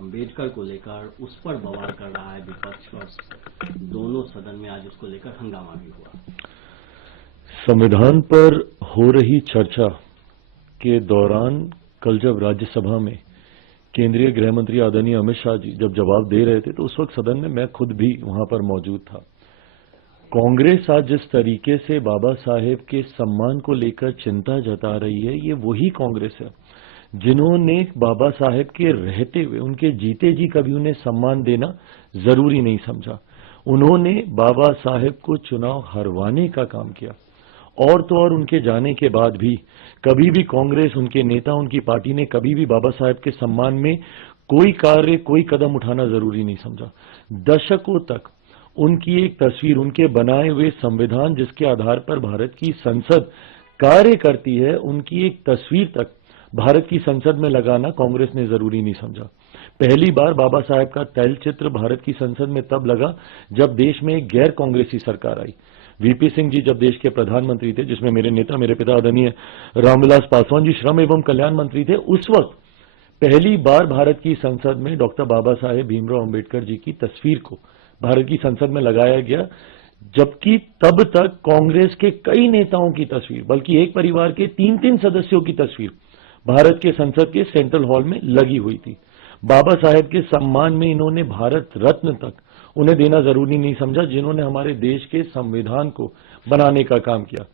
अंबेडकर को लेकर उस पर बवाल कर रहा है विपक्ष और दोनों सदन में आज उसको लेकर हंगामा भी हुआ। संविधान पर हो रही चर्चा के दौरान कल जब राज्यसभा में केंद्रीय गृह मंत्री आदरणीय अमित शाह जी जब जवाब दे रहे थे तो उस वक्त सदन में मैं खुद भी वहां पर मौजूद था। कांग्रेस आज जिस तरीके से बाबा साहेब के सम्मान को लेकर चिंता जता रही है, ये वही कांग्रेस है जिन्होंने बाबा साहेब के रहते हुए उनके जीते जी कभी उन्हें सम्मान देना जरूरी नहीं समझा। उन्होंने बाबा साहेब को चुनाव हरवाने का काम किया और तो और उनके जाने के बाद भी कभी भी कांग्रेस, उनके नेता, उनकी पार्टी ने कभी भी बाबा साहेब के सम्मान में कोई कार्य, कोई कदम उठाना जरूरी नहीं समझा। दशकों तक उनकी एक तस्वीर, उनके बनाए हुए संविधान जिसके आधार पर भारत की संसद कार्य करती है, उनकी एक तस्वीर तक भारत की संसद में लगाना कांग्रेस ने जरूरी नहीं समझा। पहली बार बाबा साहेब का तैलचित्र भारत की संसद में तब लगा जब देश में एक गैर कांग्रेसी सरकार आई। वीपी सिंह जी जब देश के प्रधानमंत्री थे, जिसमें मेरे नेता, मेरे पिता आदरणीय रामविलास पासवान जी श्रम एवं कल्याण मंत्री थे, उस वक्त पहली बार भारत की संसद में डॉक्टर बाबा साहेब भीमराव अंबेडकर जी की तस्वीर को भारत की संसद में लगाया गया, जबकि तब तक कांग्रेस के कई नेताओं की तस्वीर, बल्कि एक परिवार के 3-3 सदस्यों की तस्वीर भारत के संसद के सेंट्रल हॉल में लगी हुई थी। बाबा साहेब के सम्मान में इन्होंने भारत रत्न तक उन्हें देना जरूरी नहीं समझा, जिन्होंने हमारे देश के संविधान को बनाने का काम किया।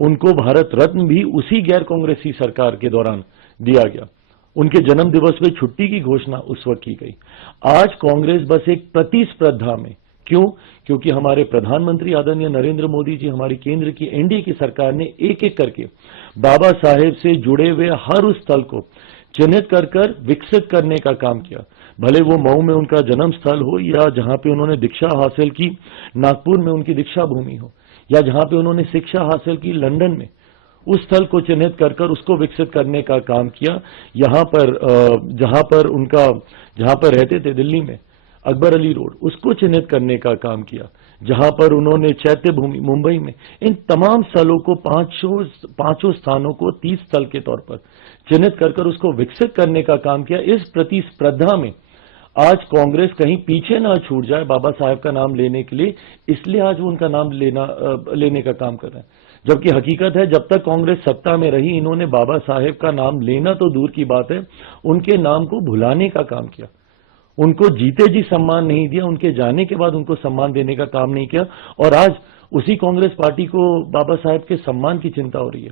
उनको भारत रत्न भी उसी गैर कांग्रेसी सरकार के दौरान दिया गया। उनके जन्म दिवस में छुट्टी की घोषणा उस वक्त की गई। आज कांग्रेस बस एक प्रतिस्पर्धा में, क्यों? क्योंकि हमारे प्रधानमंत्री आदरणीय नरेंद्र मोदी जी, हमारी केंद्र की एनडीए की सरकार ने एक एक करके बाबा साहेब से जुड़े हुए हर उस स्थल को चिन्हित कर विकसित करने का काम किया। भले वो मऊ में उनका जन्म स्थल हो, या जहां पे उन्होंने दीक्षा हासिल की नागपुर में उनकी दीक्षा भूमि हो, या जहां पे उन्होंने शिक्षा हासिल की लंदन में, उस स्थल को चिन्हित कर उसको विकसित करने का काम किया। यहां पर जहां पर रहते थे दिल्ली में अकबर अली रोड, उसको चिन्हित करने का काम किया। जहां पर उन्होंने चैत्य भूमि मुंबई में, इन तमाम स्थलों को, पांचों स्थानों को 30 स्थल के तौर पर चिन्हित कर उसको विकसित करने का काम किया। इस प्रतिस्पर्धा में आज कांग्रेस कहीं पीछे ना छूट जाए बाबा साहेब का नाम लेने के लिए, इसलिए आज वो उनका नाम लेने का काम कर रहे हैं। जबकि हकीकत है, जब तक कांग्रेस सत्ता में रही, इन्होंने बाबा साहेब का नाम लेना तो दूर की बात है, उनके नाम को भुलाने का काम किया। उनको जीते जी सम्मान नहीं दिया, उनके जाने के बाद उनको सम्मान देने का काम नहीं किया। और आज उसी कांग्रेस पार्टी को बाबा साहेब के सम्मान की चिंता हो रही है।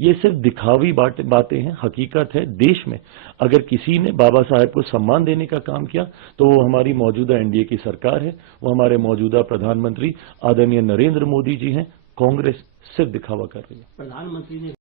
ये सिर्फ दिखावी बातें हैं। हकीकत है, देश में अगर किसी ने बाबा साहेब को सम्मान देने का काम किया तो वो हमारी मौजूदा एनडीए की सरकार है, वो हमारे मौजूदा प्रधानमंत्री आदरणीय नरेंद्र मोदी जी हैं। कांग्रेस सिर्फ दिखावा कर रही है। प्रधानमंत्री ने